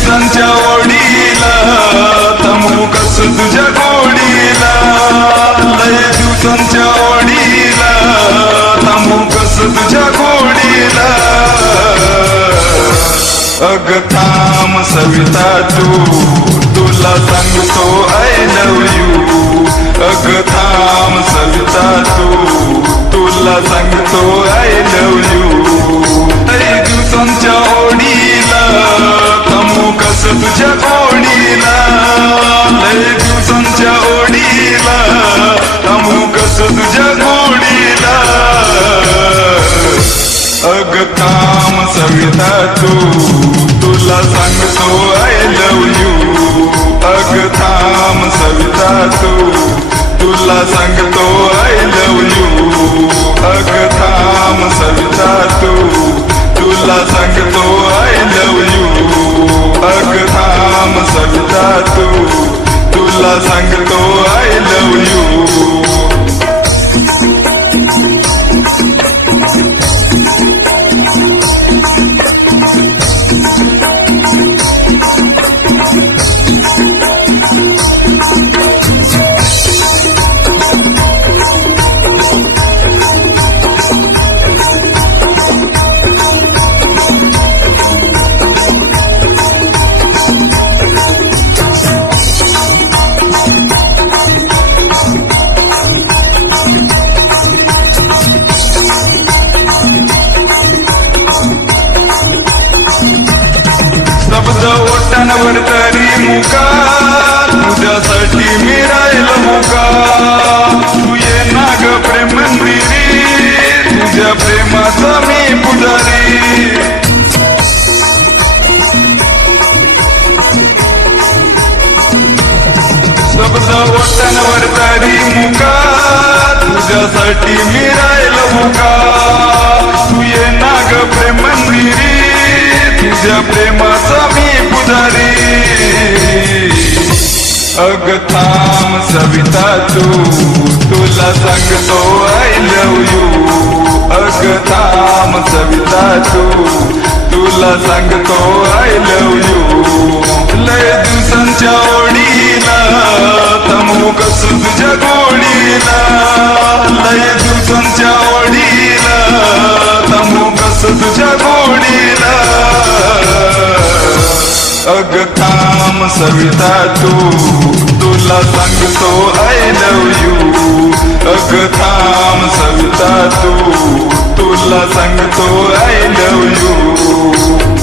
दिवसांच्या ओढीला थांबू कसं तुझ्या गोडीला, लय दिवसांच्या ओढीला थांबू कसं तुझ्या गोडीला. अग थांब सविता तुला सांगतो आय लव यू. अग थांब सविता तुला सांगतो आय लव यू. लय दिवसांच्या ओढीला थांबू कसं तुझ्या गोडीला, लय दिवसांच्या ओढीला थांबू कसं तुझ्या गोडीला. अग थांब सविता तुला सांगतो आय लव यू. अग थांब सविता तुला सांगतो आय लव यू. अग थांब सविता तुला सांगतो आय लव यू. अग थांब सविता तुला सांगतो आय लव यू. शब्द ओठांवर तरी मुका तुझ्यासाठी मी राहिलो मुका. तू ये ना ग प्रेम मंदिरी तुझ्या प्रेमाचा मी पुजारी. शब्द ओठांवर तरी मुका तुझ्यासाठी मी राहिलो मुका. तू ये ना ग प्रेम मंदिरी तुझ्या प्रेमाचा मी पुजारी. अग थांब सविता तुला सांगतो आय लव यू. अग थांब सविता तुला सांगतो आय लव यू. लय दिवसांच्या ओढीला थांबू कसं तुझ्या गोडीला, लय दिवसांच्या ओढीला थांबू कसं तुझ्या गोडीला. अग थांब सविता तुला सांगतो आय लव यू. अग थांब सविता तुला सांगतो आय लव यू.